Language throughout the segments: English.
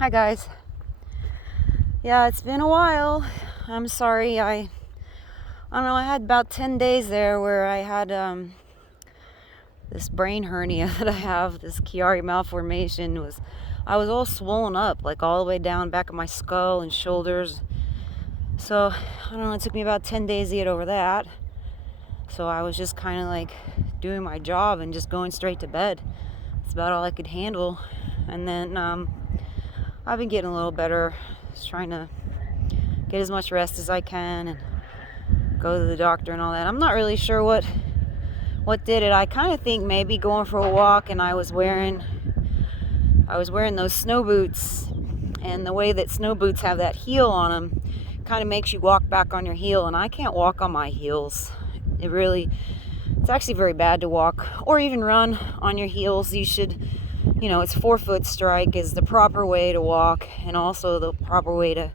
Hi guys. Yeah, it's been a while. I'm sorry. I don't know. I had about 10 days there where I had this brain hernia that I have. This Chiari malformation I was all swollen up, like all the way down back of my skull and shoulders. So I don't know. It took me about 10 days to get over that. So I was just kind of like doing my job and just going straight to bed. It's about all I could handle. And then I've been getting a little better. Just trying to get as much rest as I can and go to the doctor and all that. I'm not really sure what did it. I kind of think maybe going for a walk, and I was wearing those snow boots, and the way that snow boots have that heel on them kind of makes you walk back on your heel, and I can't walk on my heels. It's actually very bad to walk or even run on your heels. You should, it's 4-foot strike is the proper way to walk and also the proper way to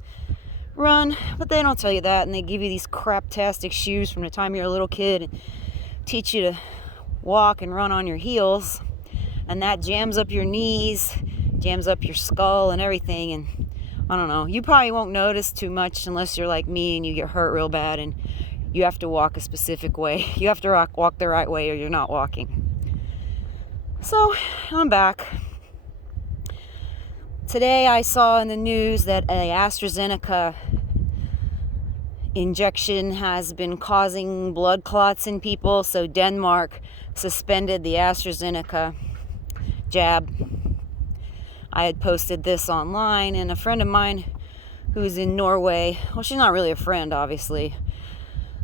run, but they don't tell you that, and they give you these crap-tastic shoes from the time you're a little kid and teach you to walk and run on your heels, and that jams up your knees, jams up your skull and everything. And I don't know, you probably won't notice too much unless you're like me and you get hurt real bad and you have to walk a specific way. You have to walk the right way or you're not walking. So I'm back. Today I saw in the news that a AstraZeneca injection has been causing blood clots in people, so Denmark suspended the AstraZeneca jab. I had posted this online, and a friend of mine who's in Norway, well, she's not really a friend, obviously,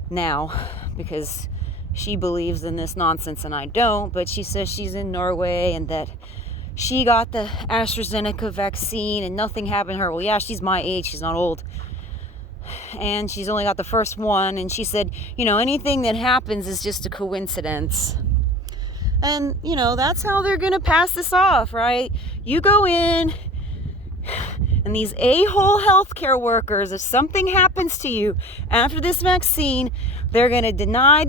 now, because she believes in this nonsense and I don't, but she says she's in Norway and that she got the AstraZeneca vaccine and nothing happened to her. Well, yeah, she's my age, she's not old, and she's only got the first one, and she said, anything that happens is just a coincidence. And that's how they're gonna pass this off, right? You go in, and these a-hole healthcare workers, if something happens to you after this vaccine, they're going to deny,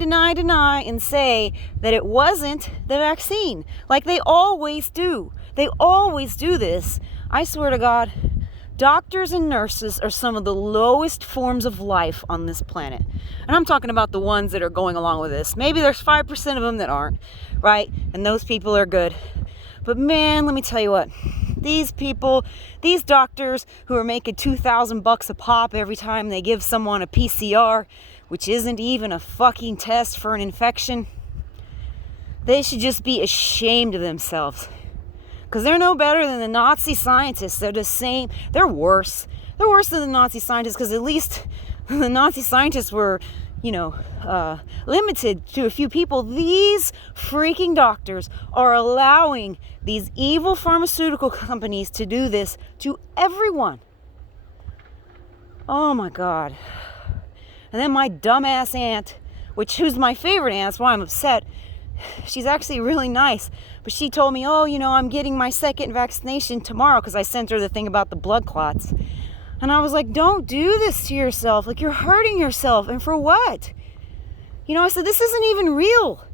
and say that it wasn't the vaccine. Like they always do. They always do this. I swear to God, doctors and nurses are some of the lowest forms of life on this planet. And I'm talking about the ones that are going along with this. Maybe there's 5% of them that aren't, right? And those people are good. But man, let me tell you what. These people, these doctors who are making $2,000 a pop every time they give someone a PCR, which isn't even a fucking test for an infection, they should just be ashamed of themselves. Because they're no better than the Nazi scientists. They're the same. They're worse. They're worse than the Nazi scientists, because at least the Nazi scientists were, limited to a few people. These freaking doctors are allowing these evil pharmaceutical companies to do this to everyone. Oh my God. And then my dumbass aunt, who's my favorite aunt, that's why I'm upset. She's actually really nice, but she told me, I'm getting my second vaccination tomorrow, because I sent her the thing about the blood clots. And I was like, don't do this to yourself. Like, you're hurting yourself. And for what? I said, this isn't even real.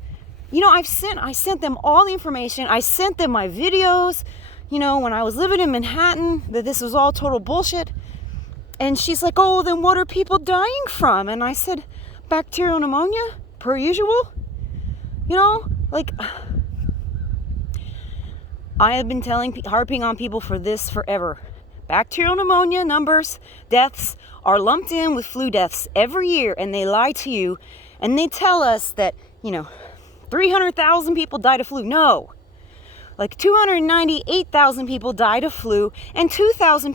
I sent them all the information. I sent them my videos, when I was living in Manhattan, that this was all total bullshit. And she's like, oh, then what are people dying from? And I said, bacterial pneumonia, per usual. I have been harping on people for this forever. Bacterial pneumonia numbers, deaths, are lumped in with flu deaths every year, and they lie to you, and they tell us that, 300,000 people died of flu. No. 298,000 people died of flu, and 298,000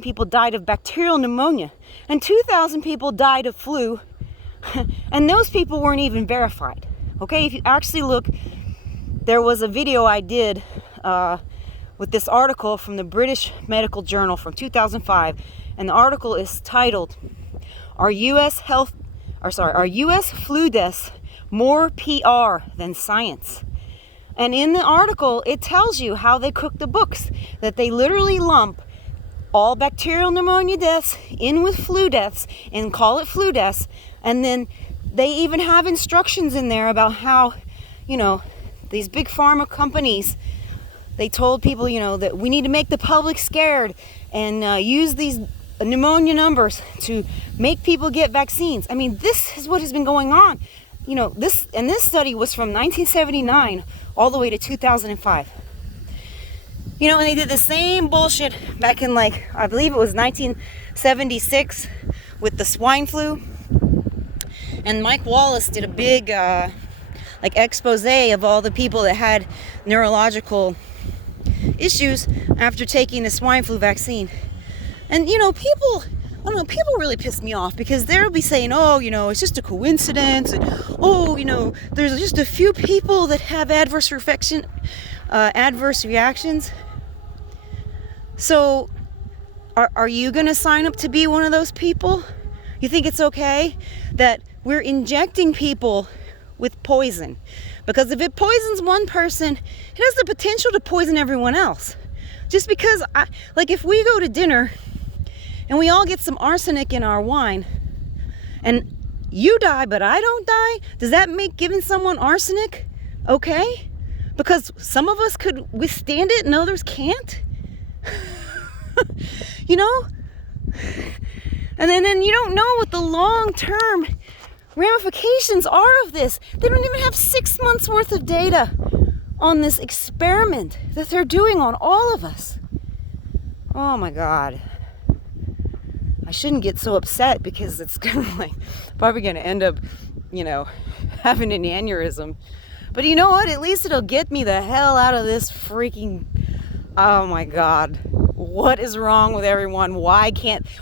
people died of bacterial pneumonia, and 2,000 people died of flu, and those people weren't even verified. Okay, if you actually look, there was a video I did with this article from the British Medical Journal from 2005, and the article is titled, Are U.S. flu deaths more PR than science? And in the article, it tells you how they cook the books, that they literally lump all bacterial pneumonia deaths in with flu deaths and call it flu deaths. And then they even have instructions in there about how, these big pharma companies They told people, that we need to make the public scared and use these pneumonia numbers to make people get vaccines. I mean, this is what has been going on. This study was from 1979 all the way to 2005. And they did the same bullshit back in, I believe it was 1976 with the swine flu. And Mike Wallace did a big, expose of all the people that had neurological issues after taking the swine flu vaccine. And, people really piss me off because they'll be saying, it's just a coincidence. And, there's just a few people that have adverse reactions. So, are you going to sign up to be one of those people? You think it's okay that we're injecting people with poison? Because if it poisons one person, it has the potential to poison everyone else. Just because, if we go to dinner and we all get some arsenic in our wine, and you die but I don't die, does that make giving someone arsenic okay? Because some of us could withstand it and others can't. And then you don't know what the long-term ramifications are of this. They don't even have 6 months worth of data on this experiment that they're doing on all of us. Oh my God. I shouldn't get so upset because it's probably gonna end up, having an aneurysm. But you know what? At least it'll get me the hell out of this freaking, oh my God. What is wrong with everyone? Why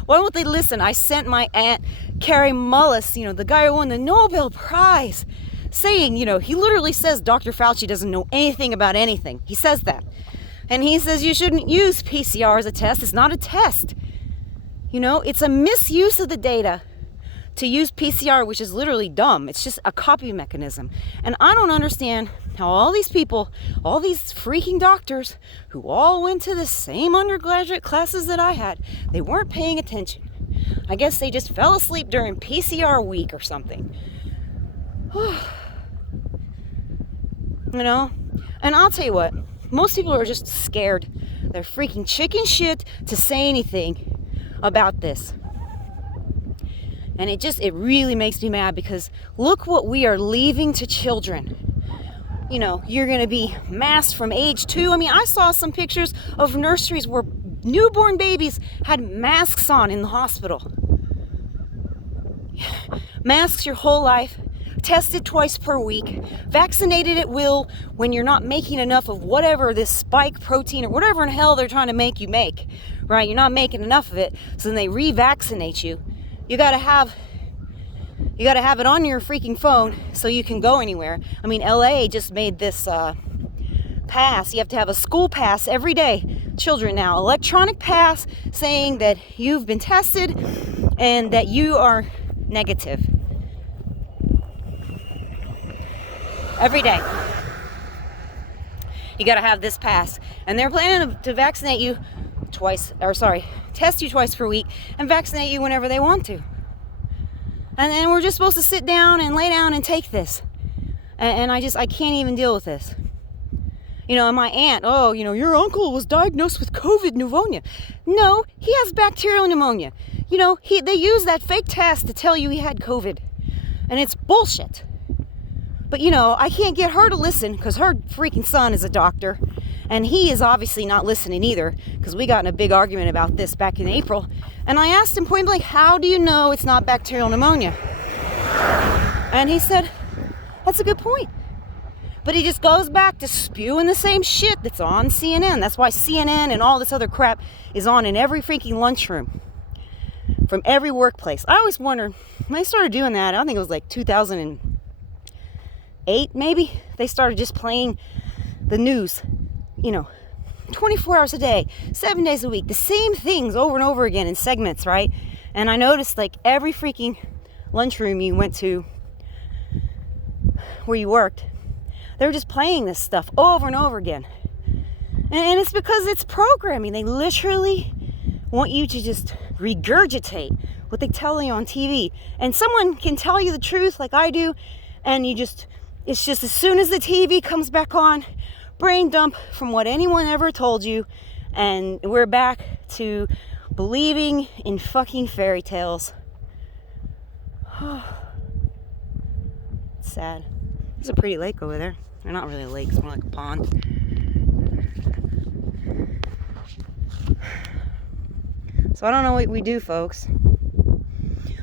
won't they listen? I sent my aunt, Carrie Mullis, the guy who won the Nobel Prize, saying, he literally says Dr. Fauci doesn't know anything about anything. He says that. And he says you shouldn't use PCR as a test. It's not a test. It's a misuse of the data to use PCR, which is literally dumb. It's just a copy mechanism. And I don't understand how all these people, all these freaking doctors who all went to the same undergraduate classes that I had, they weren't paying attention. I guess they just fell asleep during PCR week or something. And I'll tell you what, most people are just scared. They're freaking chicken shit to say anything about this. And it really makes me mad because look what we are leaving to children. You're going to be masked from age 2. I mean, I saw some pictures of nurseries where newborn babies had masks on in the hospital. Masks your whole life, tested twice per week, vaccinated at will when you're not making enough of whatever this spike protein or whatever in hell they're trying to make you make, right? You're not making enough of it, so then they revaccinate you. You gotta have it on your freaking phone so you can go anywhere. I mean, LA just made this pass. You have to have a school pass every day. Children now, electronic pass saying that you've been tested and that you are negative. Every day. You gotta have this pass. And they're planning to vaccinate you test you twice per week and vaccinate you whenever they want to. And then we're just supposed to sit down and lay down and take this. And I can't even deal with this. And my aunt, your uncle was diagnosed with COVID pneumonia. No, he has bacterial pneumonia. They use that fake test to tell you he had COVID. And it's bullshit. But, I can't get her to listen because her freaking son is a doctor. And he is obviously not listening either because we got in a big argument about this back in April. And I asked him point blank, how do you know it's not bacterial pneumonia? And he said, that's a good point. But he just goes back to spewing the same shit that's on CNN. That's why CNN and all this other crap is on in every freaking lunchroom from every workplace. I always wondered, when they started doing that, I think it was like 2008 maybe, they started just playing the news, 24 hours a day, 7 days a week, the same things over and over again in segments, right? And I noticed every freaking lunchroom you went to where you worked, they were just playing this stuff over and over again. And it's because it's programming. They literally want you to just regurgitate what they tell you on TV. And someone can tell you the truth like I do, and it's just as soon as the TV comes back on, brain dump from what anyone ever told you, and we're back to believing in fucking fairy tales. It's sad. There's a pretty lake over there. They're not really a lake, it's more like a pond. So I don't know what we do, folks.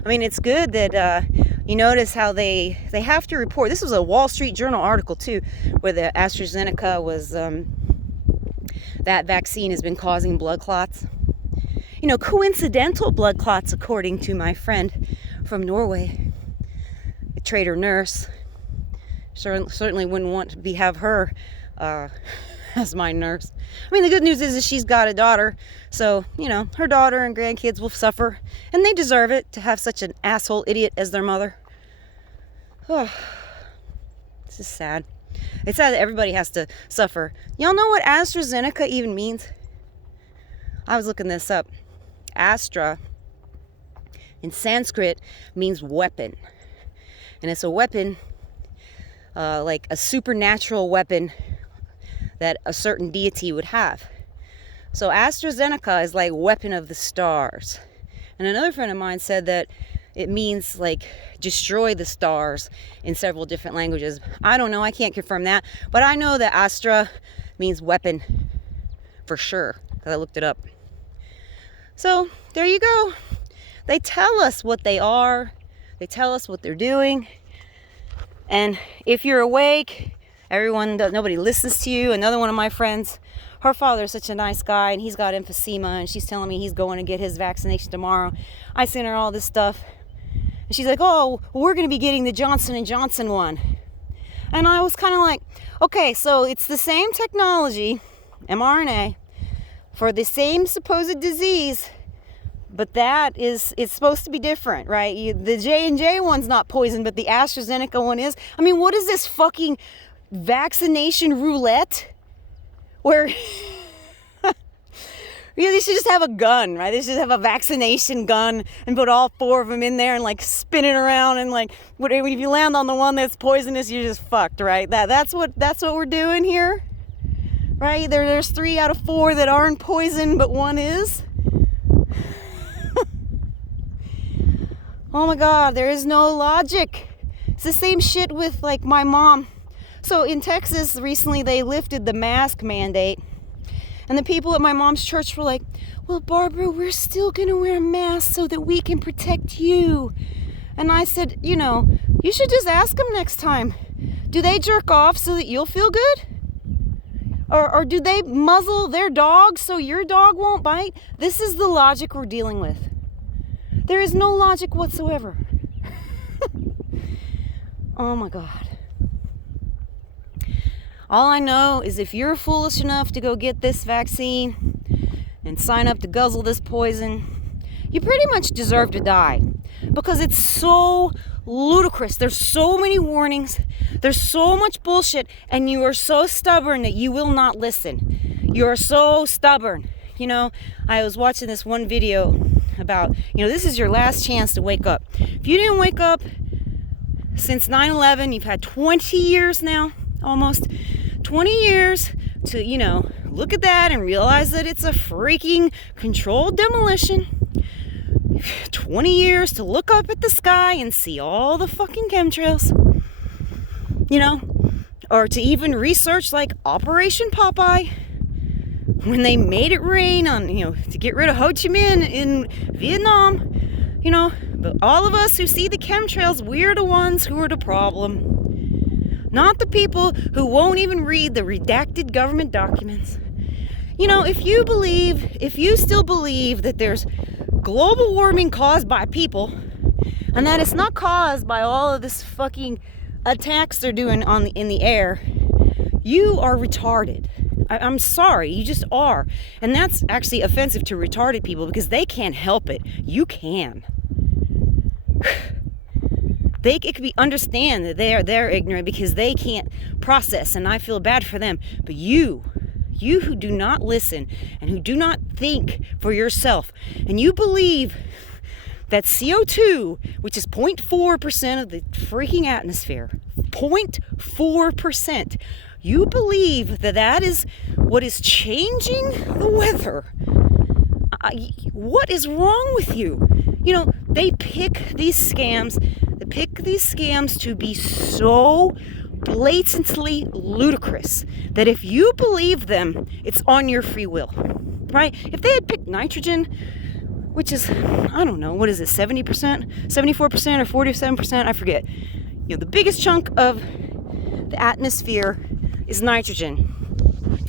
I mean, it's good that you notice how they have to report. This was a Wall Street Journal article too, where the AstraZeneca was that vaccine has been causing blood clots. You know, coincidental blood clots, according to my friend from Norway, a trader nurse. Certainly wouldn't want to have her as my nurse. I mean, the good news is she's got a daughter, so, you know, her daughter and grandkids will suffer, and they deserve it to have such an asshole idiot as their mother. Oh, this is sad. It's sad that everybody has to suffer. Y'all know what AstraZeneca even means? I was looking this up. Astra in Sanskrit means weapon, and it's a weapon, like a supernatural weapon that a certain deity would have. So AstraZeneca is like weapon of the stars. And another friend of mine said that it means like destroy the stars in several different languages. I don't know, I can't confirm that, but I know that Astra means weapon for sure, because I looked it up. So there you go. They tell us what they are, they tell us what they're doing, and if you're awake, nobody listens to you. Another one of my friends, her father's such a nice guy, and he's got emphysema, and she's telling me he's going to get his vaccination tomorrow. I sent her all this stuff, and she's like, oh, we're going to be getting the Johnson & Johnson one. And I was kind of like, okay, so it's the same technology, mRNA, for the same supposed disease, but it's supposed to be different, right? The J&J one's not poison, but the AstraZeneca one is. I mean, what is this fucking vaccination roulette? Where they should just have a gun, right? They should have a vaccination gun and put all 4 of them in there and like spin it around, and like if you land on the one that's poisonous, you're just fucked, right? That's what we're doing here, right? There's 3 out of 4 that aren't poison, but 1 is. Oh my God, there is no logic. It's the same shit with like my mom. So in Texas recently, they lifted the mask mandate, and the people at my mom's church were like, well, Barbara, we're still gonna wear a mask so that we can protect you. And I said, you know, you should just ask them next time. Do they jerk off so that you'll feel good? Or do they muzzle their dog so your dog won't bite? This is the logic we're dealing with. There is no logic whatsoever. Oh my God. All I know is if you're foolish enough to go get this vaccine and sign up to guzzle this poison, you pretty much deserve to die, because it's so ludicrous. There's so many warnings, there's so much bullshit, and you are so stubborn that you will not listen. You're so stubborn. You know, I was watching this one video about, you know, this is your last chance to wake up. If you didn't wake up since 9/11, you've had 20 years now, almost 20 years to, you know, look at that and realize that it's a freaking controlled demolition. 20 years to look up at the sky and see all the fucking chemtrails, you know, or to even research like Operation Popeye, when they made it rain on, you know, to get rid of Ho Chi Minh in Vietnam, you know. But all of us who see the chemtrails, we're the ones who are the problem, not the people who won't even read the redacted government documents. You know, if you still believe that there's global warming caused by people, and that it's not caused by all of this fucking attacks they're doing in the air, you are retarded. I'm sorry, you just are. And that's actually offensive to retarded people, because they can't help it. You can. It could be understand that they're ignorant because they can't process, and I feel bad for them. But you who do not listen and who do not think for yourself, and you believe that CO2, which is 0.4% of the freaking atmosphere, 0.4%, you believe that that is what is changing the weather, what is wrong with you? You know, they pick these scams to be so blatantly ludicrous that if you believe them, it's on your free will, right? If they had picked nitrogen, which is, I don't know, what is it, 70%, 74% or 47%, I forget. You know, the biggest chunk of the atmosphere is nitrogen.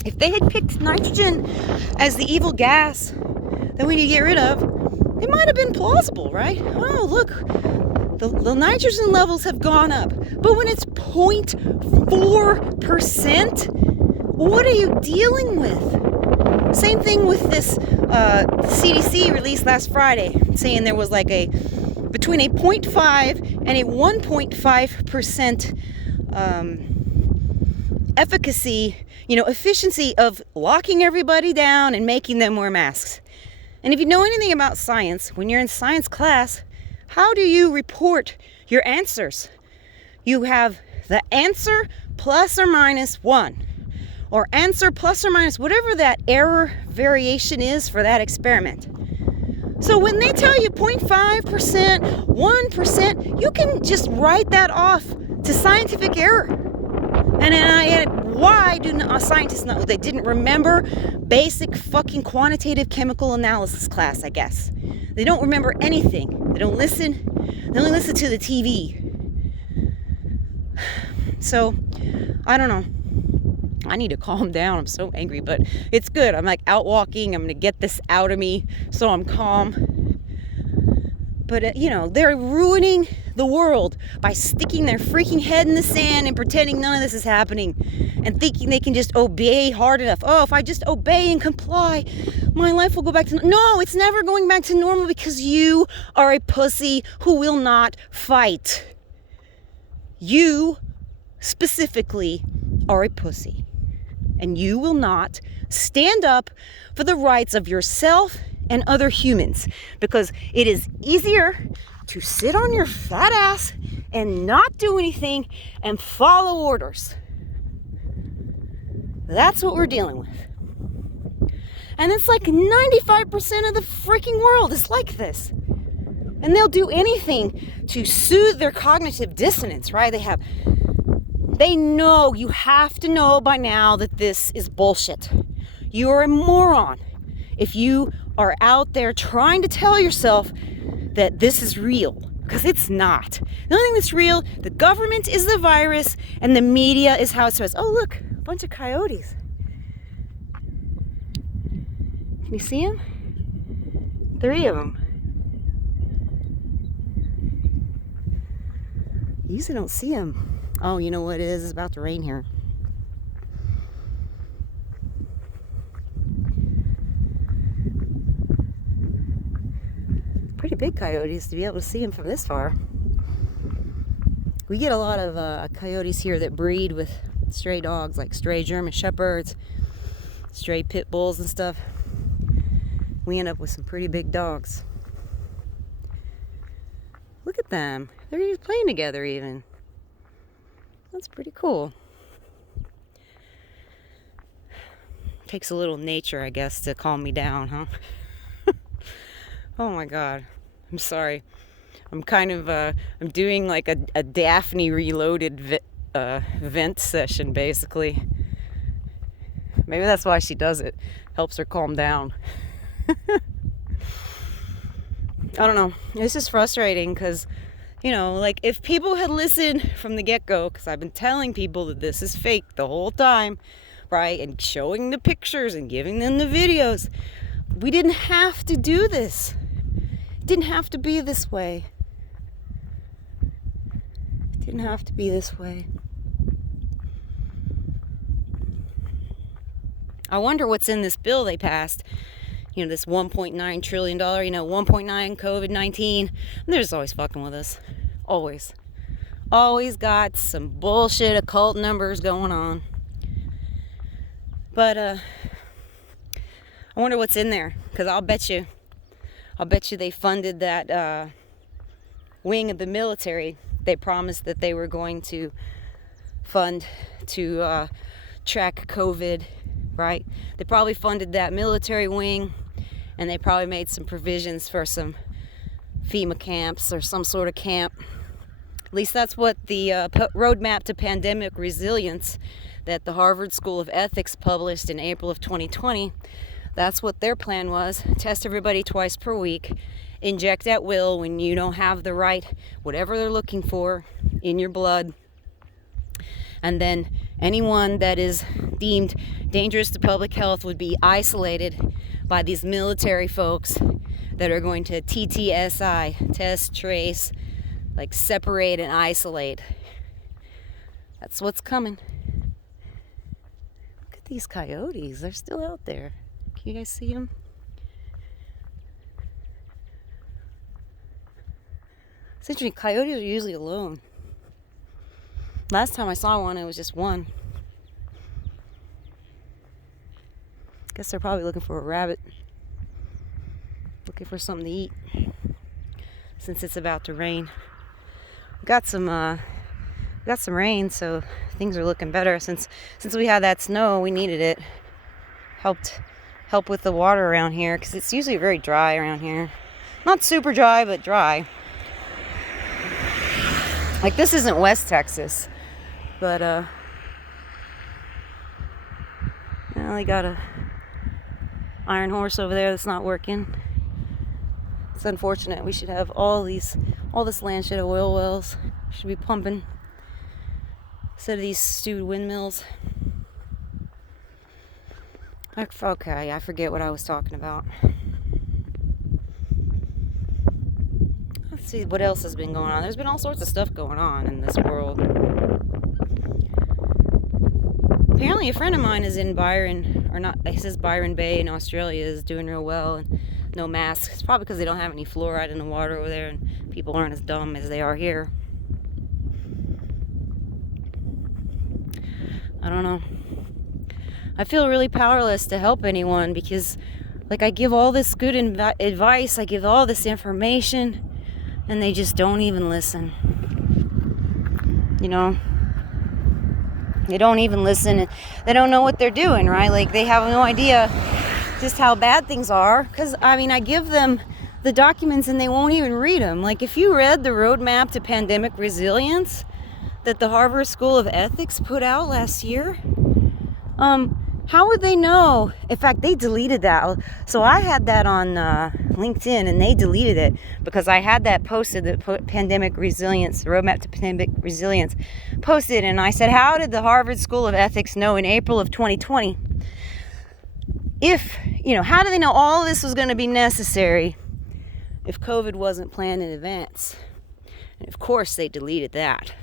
If they had picked nitrogen as the evil gas that we need to get rid of, it might have been plausible, right? Oh, look, the nitrogen levels have gone up. But when it's 0.4%, what are you dealing with? Same thing with this CDC released last Friday, saying there was like between a 0.5 and a 1.5% efficacy, efficiency of locking everybody down and making them wear masks. And if you know anything about science, when you're in science class, how do you report your answers? You have the answer plus or minus 1, or answer plus or minus whatever that error variation is for that experiment. So when they tell you 0.5%, 1%, you can just write that off to scientific error. And why do scientists not? They didn't remember basic fucking quantitative chemical analysis class, I guess. They don't remember anything. They don't listen. They only listen to the TV. So, I don't know. I need to calm down. I'm so angry, but it's good. I'm like out walking. I'm going to get this out of me so I'm calm. But, they're ruining the world by sticking their freaking head in the sand and pretending none of this is happening and thinking they can just obey hard enough. Oh, if I just obey and comply, my life will go back to... No, it's never going back to normal because you are a pussy who will not fight. You, specifically, are a pussy. And you will not stand up for the rights of yourself and other humans, because it is easier to sit on your fat ass and not do anything and follow orders. That's what we're dealing with. And it's like 95% of the freaking world is like this. And they'll do anything to soothe their cognitive dissonance, right? They know, you have to know by now that this is bullshit. You are a moron if you are out there trying to tell yourself that this is real, because it's not. The only thing that's real, the government is the virus, and the media is how it spreads. Oh, look, a bunch of coyotes. Can you see them? 3 of them. You usually don't see them. Oh, you know what it is? It's about to rain here. Pretty big coyotes to be able to see them from this far. We get a lot of coyotes here that breed with stray dogs, like stray German Shepherds, stray pit bulls and stuff. We end up with some pretty big dogs. Look at them. They're playing together even. That's pretty cool. Takes a little nature, I guess, to calm me down, huh? Oh my God. I'm sorry. I'm kind of, I'm doing like a Daphne Reloaded vent session, basically. Maybe that's why she does it. Helps her calm down. I don't know. It's just frustrating because, like if people had listened from the get-go, because I've been telling people that this is fake the whole time, right? And showing the pictures and giving them the videos. We didn't have to do this. It didn't have to be this way. It didn't have to be this way. I wonder what's in this bill they passed. This $1.9 trillion, 1.9 COVID-19. They're just always fucking with us. Always. Always got some bullshit occult numbers going on. But, I wonder what's in there. Because I'll bet you they funded that wing of the military. They promised that they were going to fund to track COVID, right? They probably funded that military wing, and they probably made some provisions for some FEMA camps or some sort of camp. At least that's what the roadmap to pandemic resilience that the Harvard School of Ethics published in April of 2020. That's what their plan was. Test everybody twice per week. Inject at will when you don't have the right, whatever they're looking for in your blood. And then anyone that is deemed dangerous to public health would be isolated by these military folks that are going to TTSI, test, trace, like separate and isolate. That's what's coming. Look at these coyotes. They're still out there. Can you guys see them? It's interesting. Coyotes are usually alone. Last time I saw one, it was just one. Guess they're probably looking for a rabbit. Looking for something to eat. Since it's about to rain. We got some rain, so things are looking better. Since we had that snow, we needed it. Help with the water around here, because it's usually very dry around here. Not super dry, but dry. Like, this isn't West Texas, but they got a iron horse over there that's not working. It's unfortunate. We should have all this land should have oil wells. Should be pumping instead of these stupid windmills. Okay, I forget what I was talking about. Let's see what else has been going on. There's been all sorts of stuff going on in this world. Apparently a friend of mine is in he says Byron Bay in Australia is doing real well, and no masks. It's probably because they don't have any fluoride in the water over there, and people aren't as dumb as they are here. I don't know. I feel really powerless to help anyone because, like, I give all this good advice, I give all this information, and they just don't even listen. You know? They don't even listen. They don't know what they're doing, right? Like, they have no idea just how bad things are. Because, I give them the documents and they won't even read them. Like, if you read the roadmap to pandemic resilience that the Harvard School of Ethics put out last year, how would they know? In fact, they deleted that. So I had that on LinkedIn, and they deleted it because I had that posted, the pandemic resilience, roadmap to pandemic resilience posted, and I said, how did the Harvard School of Ethics know in April of 2020 how do they know all this was going to be necessary if COVID wasn't planned in advance? And of course they deleted that.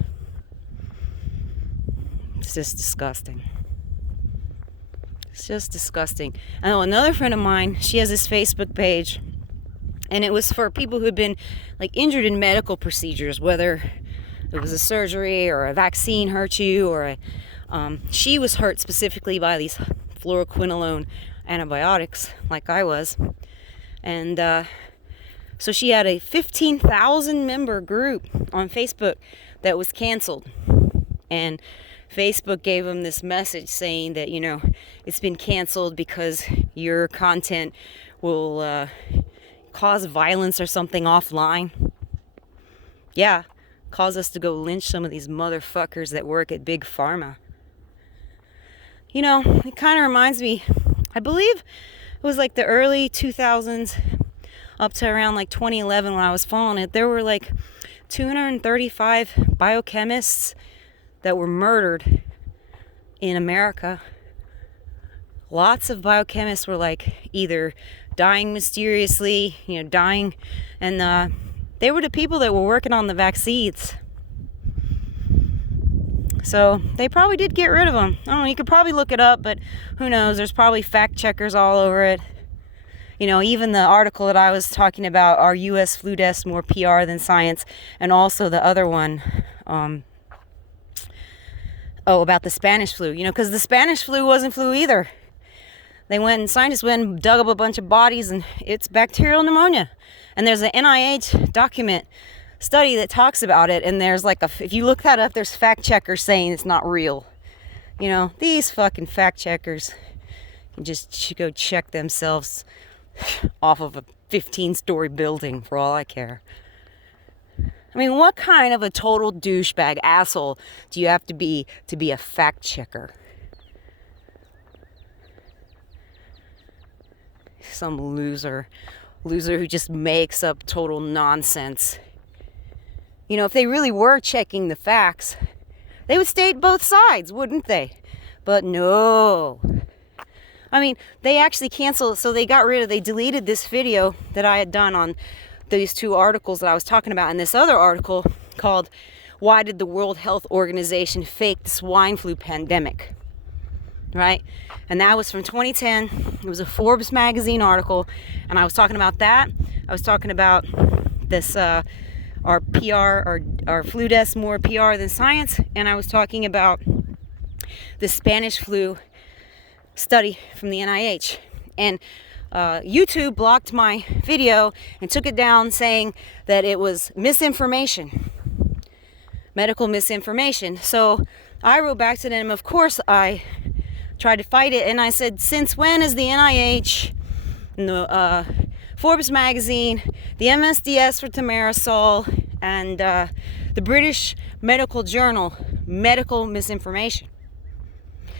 It's just disgusting. It's just disgusting. I know another friend of mine, she has this Facebook page, and it was for people who had been, like, injured in medical procedures, whether it was a surgery or a vaccine hurt you, or she was hurt specifically by these fluoroquinolone antibiotics, like I was. And so she had a 15,000 member group on Facebook that was canceled. And Facebook gave them this message saying that, it's been canceled because your content will cause violence or something offline. Yeah, cause us to go lynch some of these motherfuckers that work at Big Pharma. It kind of reminds me, I believe it was like the early 2000s up to around like 2011 when I was following it. There were like 235 biochemists that were murdered in America. Lots of biochemists were like either dying mysteriously, dying, and they were the people that were working on the vaccines. So they probably did get rid of them. I don't know, you could probably look it up, but who knows? There's probably fact checkers all over it. Even the article that I was talking about, are U.S. flu deaths more PR than science? And also the other one, about the Spanish flu, because the Spanish flu wasn't flu either. Scientists went and dug up a bunch of bodies, and it's bacterial pneumonia. And there's an NIH document study that talks about it, and there's if you look that up, there's fact checkers saying it's not real. You know, these fucking fact checkers can just go check themselves off of a 15-story building for all I care. I mean, what kind of a total douchebag asshole do you have to be a fact checker? Some loser who just makes up total nonsense. You know, if they really were checking the facts, they would state both sides, wouldn't they? But no. I mean, they actually canceled, so they deleted this video that I had done on these two articles that I was talking about, and this other article called "Why Did the World Health Organization Fake the Swine Flu Pandemic?" Right? And that was from 2010. It was a Forbes magazine article, and I was talking about that. I was talking about this, our PR, our flu deaths more PR than science, and I was talking about the Spanish flu study from the NIH. And YouTube blocked my video and took it down, saying that it was misinformation, medical misinformation. So I wrote back to them. Of course, I tried to fight it, and I said, since when is the NIH, the Forbes magazine, the MSDS for thimerosal, and the British Medical Journal medical misinformation?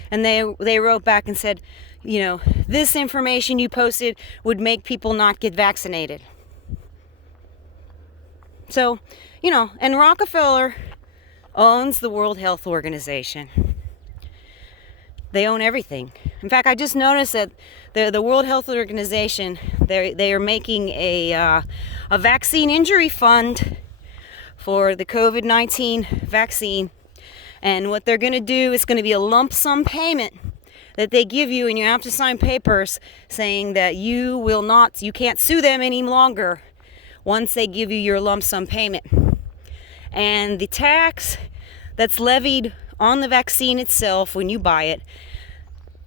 And they wrote back and said, you know, this information you posted would make people not get vaccinated. So, you know, and Rockefeller owns the World Health Organization. They own everything. In fact, I just noticed that the World Health Organization, they are making a vaccine injury fund for the COVID-19 vaccine. And what they're going to do is going to be a lump sum payment that they give you, and you have to sign papers saying that you can't sue them any longer once they give you your lump sum payment. And the tax that's levied on the vaccine itself when you buy it,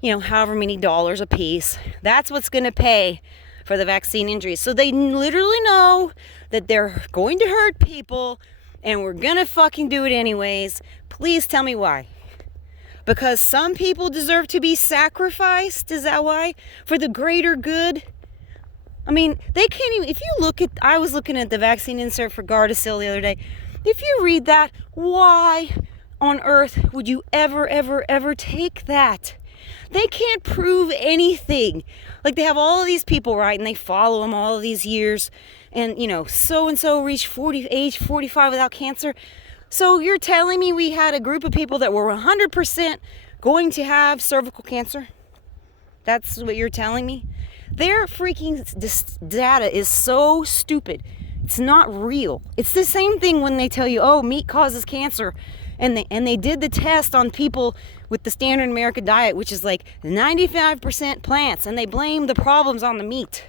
you know, however many dollars a piece, that's what's going to pay for the vaccine injuries. So they literally know that they're going to hurt people, and we're going to fucking do it anyways. Please tell me why. Because some people deserve to be sacrificed? Is that why? For the greater good? I mean, they can't even, if you look at, I was looking at the vaccine insert for Gardasil the other day. If you read that, why on earth would you ever take that? They can't prove anything. Like, they have all of these people, right? And they follow them all of these years. And, you know, so-and-so reached age 45 without cancer. So you're telling me we had a group of people that were 100% going to have cervical cancer? That's what you're telling me? Their freaking data is so stupid. It's not real. It's the same thing when they tell you, oh, meat causes cancer. And they did the test on people with the standard American diet, which is like 95% plants, and they blame the problems on the meat.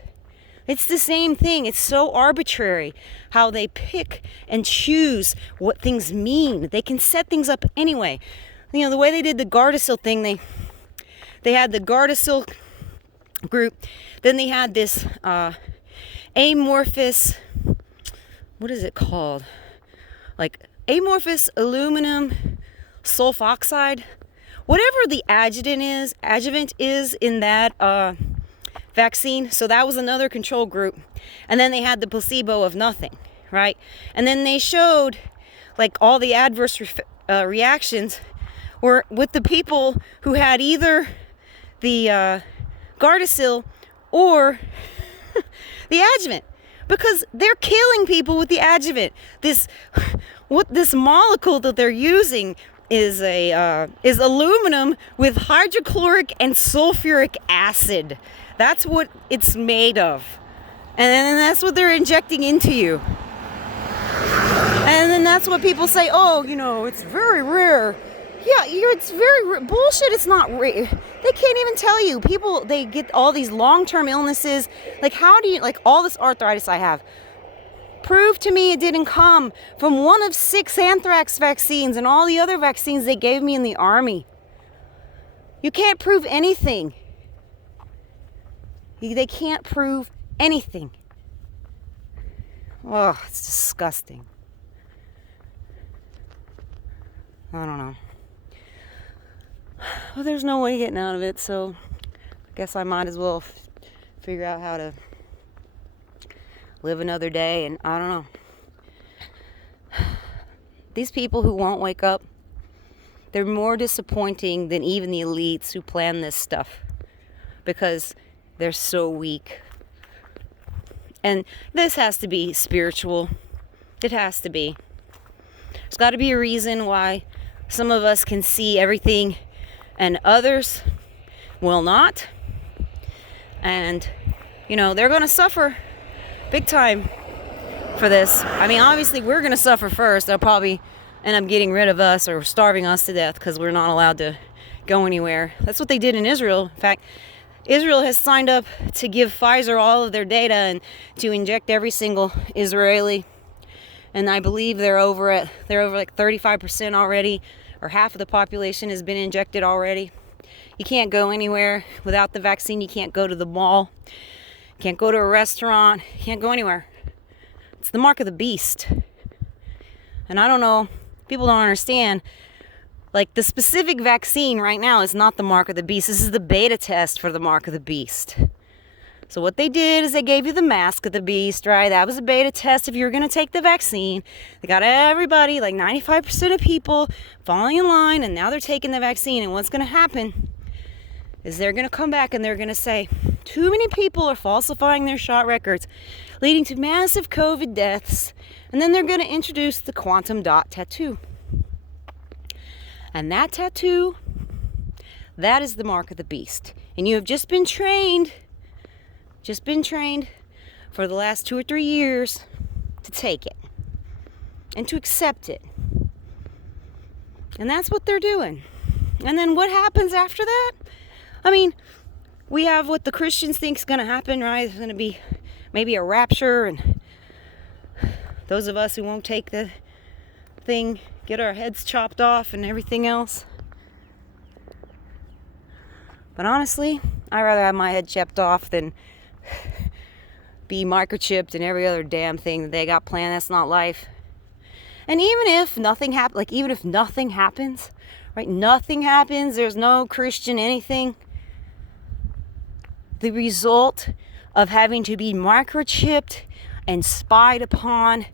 It's the same thing. It's so arbitrary how they pick and choose what things mean. They can set things up anyway. You know, the way they did the Gardasil thing, they had the Gardasil group, then they had this amorphous, what is it called? Like amorphous aluminum sulfoxide, whatever the adjuvant is in that vaccine. So that was another control group. And then they had the placebo of nothing, right? And then they showed like all the adverse reactions were with the people who had either the Gardasil or the adjuvant, because they're killing people with the adjuvant. This molecule that they're using is aluminum with hydrochloric and sulfuric acid. That's what it's made of. And then that's what they're injecting into you. And then that's what people say, oh, you know, it's very rare. Yeah, it's very bullshit. It's not rare. They can't even tell you. People, they get all these long-term illnesses. Like, how do you, like all this arthritis I have, prove to me it didn't come from one of 6 anthrax vaccines and all the other vaccines they gave me in the army. You can't prove anything. They can't prove anything. Oh, it's disgusting. I don't know. well, there's no way getting out of it, so I guess I might as well figure out how to live another day. And I don't know. These people who won't wake up, they're more disappointing than even the elites who plan this stuff, because they're so weak. And this has to be spiritual. It has to be. There's got to be a reason why some of us can see everything and others will not. And, they're going to suffer big time for this. I mean, obviously, we're going to suffer first. They'll probably end up getting rid of us or starving us to death because we're not allowed to go anywhere. That's what they did in Israel. In fact, Israel has signed up to give Pfizer all of their data and to inject every single Israeli. And I believe they're over like 35% already, or half of the population has been injected already. You can't go anywhere without the vaccine. You can't go to the mall. You can't go to a restaurant. You can't go anywhere. It's the mark of the beast. And I don't know, people don't understand. Like, the specific vaccine right now is not the mark of the beast. This is the beta test for the mark of the beast. So what they did is they gave you the mask of the beast, right? That was a beta test if you were going to take the vaccine. They got everybody, like 95% of people, falling in line, and now they're taking the vaccine. And what's going to happen is they're going to come back and they're going to say, too many people are falsifying their shot records, leading to massive COVID deaths. And then they're going to introduce the quantum dot tattoo. And that tattoo, that is the mark of the beast. And you have just been trained for the last 2 or 3 years to take it and to accept it. And that's what they're doing. And then what happens after that? I mean, we have what the Christians think is going to happen, right? There's going to be maybe a rapture, and those of us who won't take the thing get our heads chopped off and everything else. But honestly, I'd rather have my head chopped off than be microchipped and every other damn thing that they got planned. That's not life. And even if nothing happens, right? Nothing happens. There's no Christian anything. The result of having to be microchipped and spied upon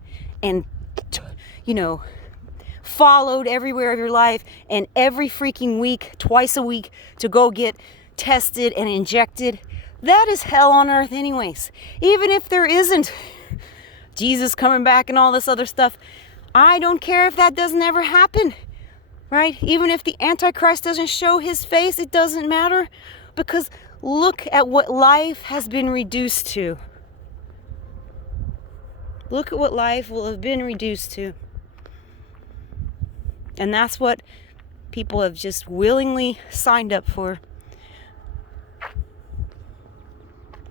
and, followed everywhere of your life, and every freaking week, twice a week, to go get tested and injected, that is hell on earth anyways. Even if there isn't Jesus coming back and all this other stuff, I don't care if that doesn't ever happen, right? Even if the Antichrist doesn't show his face, it doesn't matter, because look at what life has been reduced to. Look at what life will have been reduced to. And that's what people have just willingly signed up for.